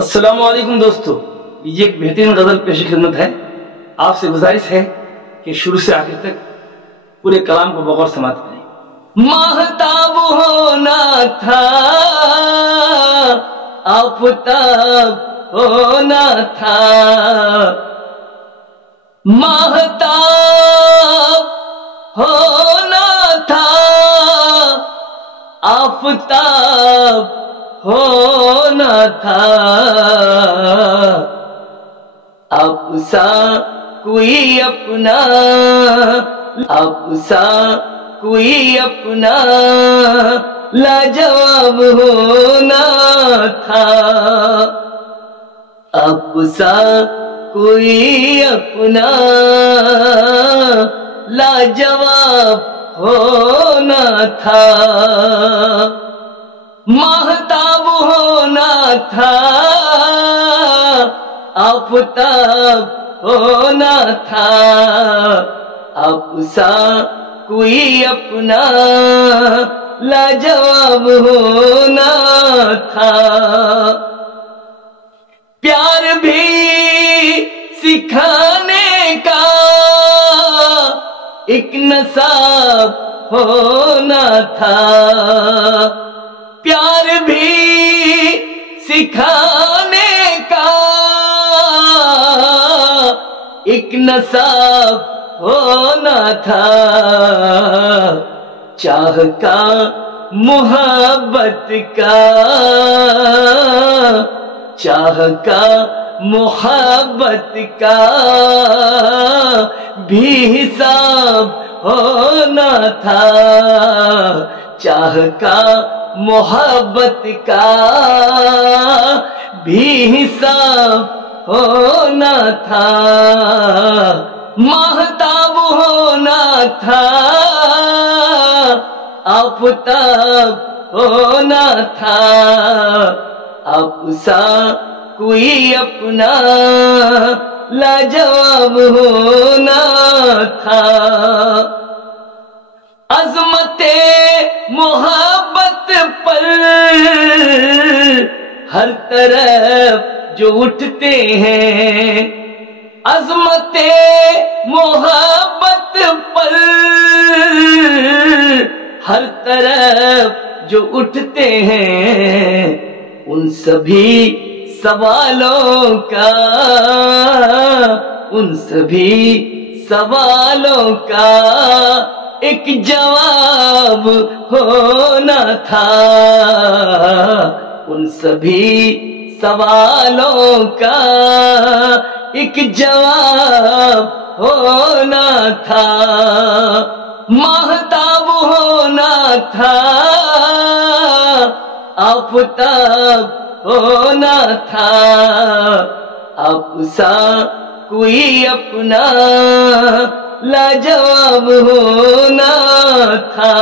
السلام علیکم دوستو، یہ ایک بہترین غزل پیش خدمت ہے۔ آپ سے گزارش ہے کہ شروع سے آخر تک پورے کلام کو بغور سماعت کریں۔ ماہتاب ہونا تھا، آفتاب ہونا تھا، ماہتاب ہونا تھا، آفتاب ہونا تھا، آپ سا کوئی اپنا، آپ سا کوئی اپنا لاجواب ہونا تھا، آپ سا کوئی اپنا لاجواب ہونا تھا، ماہتاب ہونا تھا، آفتاب ہونا تھا، آپ سا کوئی اپنا لاجواب ہونا تھا، پیار بھی سکھانے کا ایک نصاب ہونا تھا، پیار بھی سکھانے کا ایک نصاب ہونا تھا، چاہ کا محبت کا، چاہ کا محبت کا بھی حساب ہونا تھا، چاہ کا محبت کا بھی حساب ہونا تھا، ماہتاب ہونا تھا، آفتاب ہونا تھا، آپ سا کوئی اپنا لاجواب ہونا تھا، عظمت محبت پر ہر طرف جو اٹھتے ہیں، عظمت محبت پر ہر طرف جو اٹھتے ہیں، ان سبھی سوالوں کا، ان سبھی سوالوں کا ایک جواب ہونا تھا، ان سبھی سوالوں کا ایک جواب ہونا تھا، ماہتاب ہونا تھا، آفتاب ہونا تھا، آپ سا کوئی اپنا لاجواب ہونا تھا،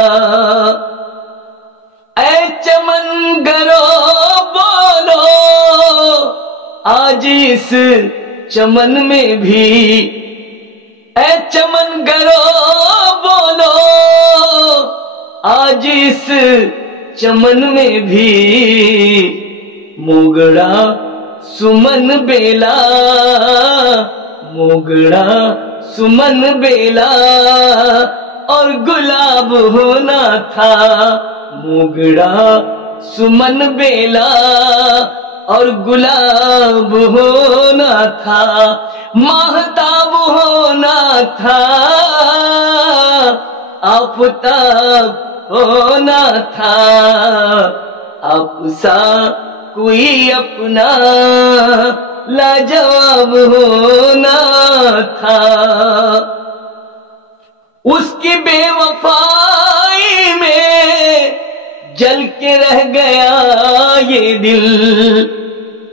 اے چمن گرو بولو آج اس چمن میں بھی، اے چمن گرو بولو آج اس چمن میں بھی، موگڑا سمن بیلا، موگڑا سمن بیلا اور گلاب ہونا تھا، موگڑا سمن بیلا اور گلاب ہونا تھا، ماہتاب ہونا تھا، آفتاب ہونا تھا، آپ سا کوئی اپنا لاجواب ہونا تھا، اس کی بے وفائی میں جل کے رہ گیا یہ دل،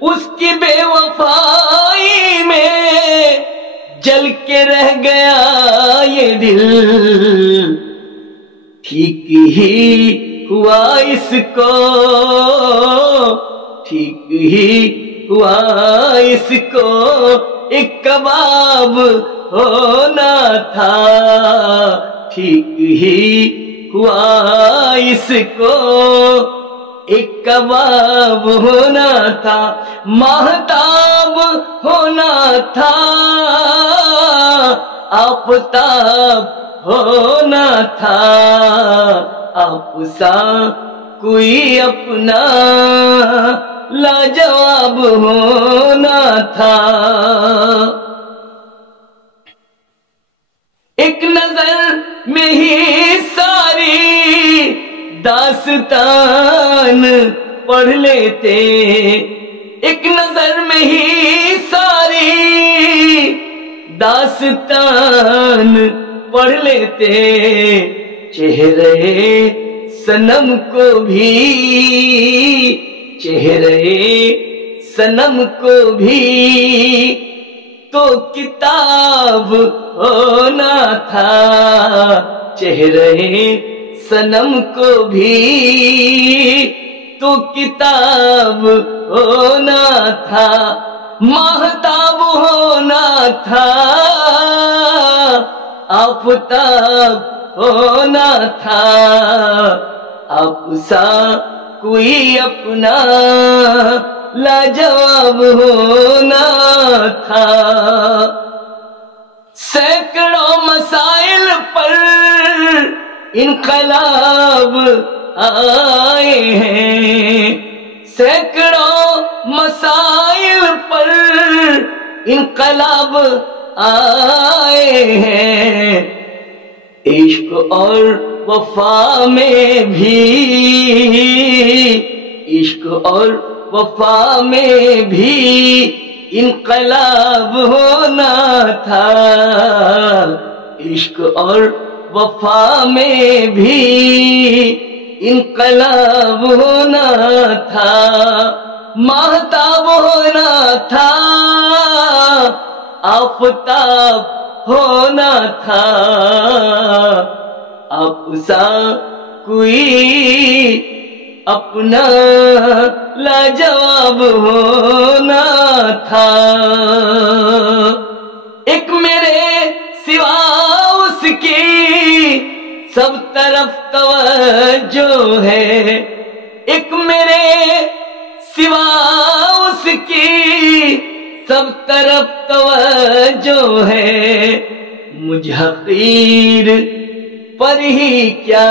اس کی بے وفائی میں جل کے رہ گیا یہ دل، ٹھیک ہی ہوا اس کو، ٹھیک ہی ہوا اس کو ایک کباب ہونا تھا، ٹھیک ہی ہوا اس کو ایک کباب ہونا تھا، ماہتاب ہونا تھا، آفتاب ہونا تھا، آپ سا کوئی اپنا لاجواب ہونا تھا۔ ایک نظر میں ہی ساری داستان پڑھ لیتے، ایک نظر میں ہی ساری داستان پڑھ لیتے، چہرے صنم کو بھی، چہرے صنم کو بھی تو کتاب ہونا تھا، چہرے صنم کو بھی تو کتاب ہونا تھا، ماہتاب ہونا تھا، آفتاب ہونا تھا، آپ سا کوئی اپنا لاجواب ہونا تھا۔ سینکڑوں مسائل پر انقلاب آئے ہیں، سینکڑوں مسائل پر انقلاب آئے ہیں، عشق اور وفا میں بھی، عشق اور وفا میں بھی انقلاب ہونا تھا، عشق اور وفا میں بھی انقلاب ہونا تھا، ماہتاب ہونا تھا، آفتاب ہونا تھا، آپ سا کوئی اپنا لاجواب ہونا تھا۔ ایک میرے سوا اس کی سب طرف توجہ ہے، ایک میرے سوا اس کی سب طرف توجہ ہے، مجھ حقیر پر ہی کیا،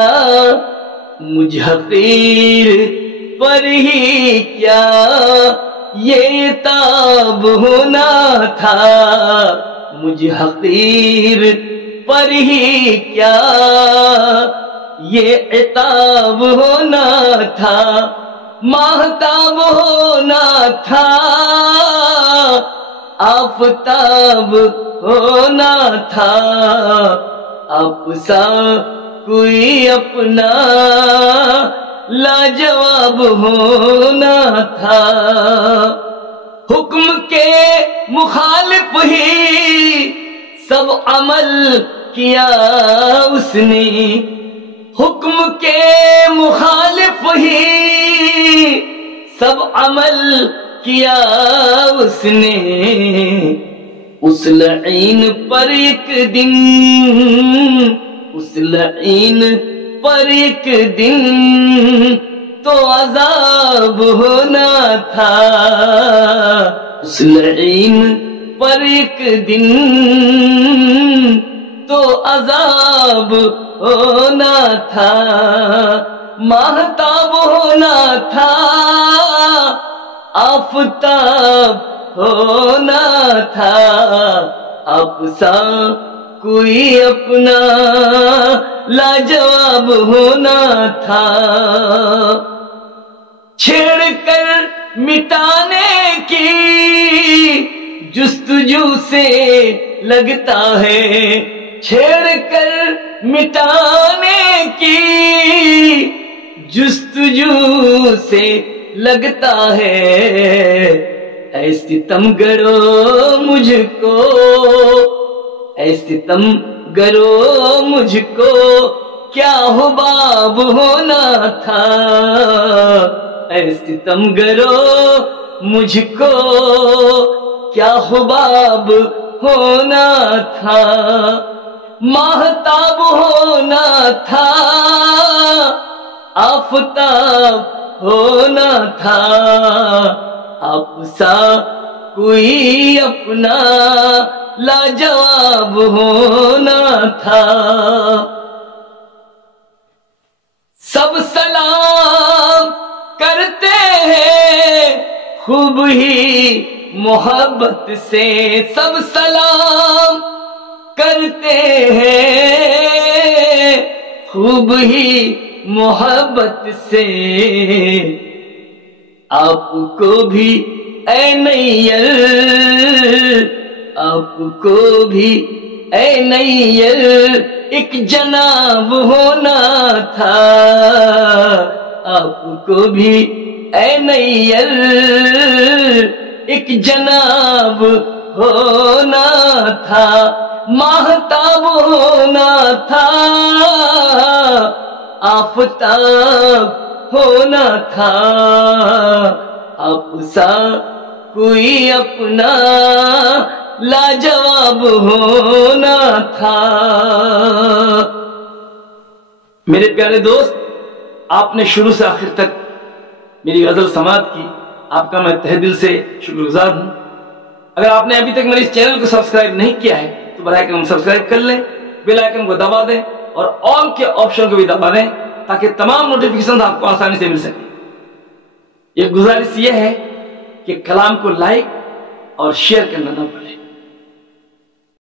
مجھ حقیر پر ہی کیا یہ عتاب ہونا تھا، مجھ حقیر پر ہی کیا یہ عتاب ہونا تھا، ماہتاب ہونا تھا، آفتاب ہونا تھا، آپ سا کوئی اپنا لاجواب ہونا تھا۔ حکم کے مخالف ہی سب عمل کیا اس نے، حکم کے مخالف ہی سب عمل کیا اس نے، اس لعین پر ایک دن، اس لعین پر ایک دن تو عذاب ہونا تھا، اس لعین پر ایک دن تو عذاب ہونا تھا، ماہتاب ہونا تھا، آفتاب ہونا تھا، آپ سا کوئی اپنا لاجواب ہونا تھا۔ چھیڑ کر مٹانے کی جستجو سے لگتا ہے، چھیڑ کر مٹانے کی جستجو سے لگتا ہے، اے ستم گرو مجھ کو، اے ستم گرو مجھ کو کیا حباب ہونا تھا، اے ستم گرو مجھ کو کیا حباب ہونا تھا، ماہتاب ہونا تھا، آفتاب ہونا تھا، آپ سا کوئی اپنا لاجواب ہونا تھا۔ سب سلام کرتے ہیں خوب ہی محبت سے، سب سلام کرتے ہیں خوب ہی محبت سے، آپ کو بھی اے نیر، آپ کو بھی اے نیر ایک جناب ہونا تھا، آپ کو بھی اے نیر ایک جناب ہونا تھا، ماہتاب ہونا تھا، آفتاب ہونا تھا، آپ سا کوئی اپنا لاجواب ہونا تھا۔ میرے پیارے دوست، آپ نے شروع سے آخر تک میری غزل سماعت کی، آپ کا میں تہ دل سے شکر گزار ہوں۔ اگر آپ نے ابھی تک میرے اس چینل کو سبسکرائب نہیں کیا ہے تو براہ کرم سبسکرائب کر لیں، بیل آئیکن کو دبا دیں اور آل کے آپشن کو بھی دبا دیں تاکہ تمام نوٹیفیکیشن آپ کو آسانی سے مل سکے۔ یہ گزارش یہ ہے کہ کلام کو لائک اور شیئر کرنا نہ بھولیں۔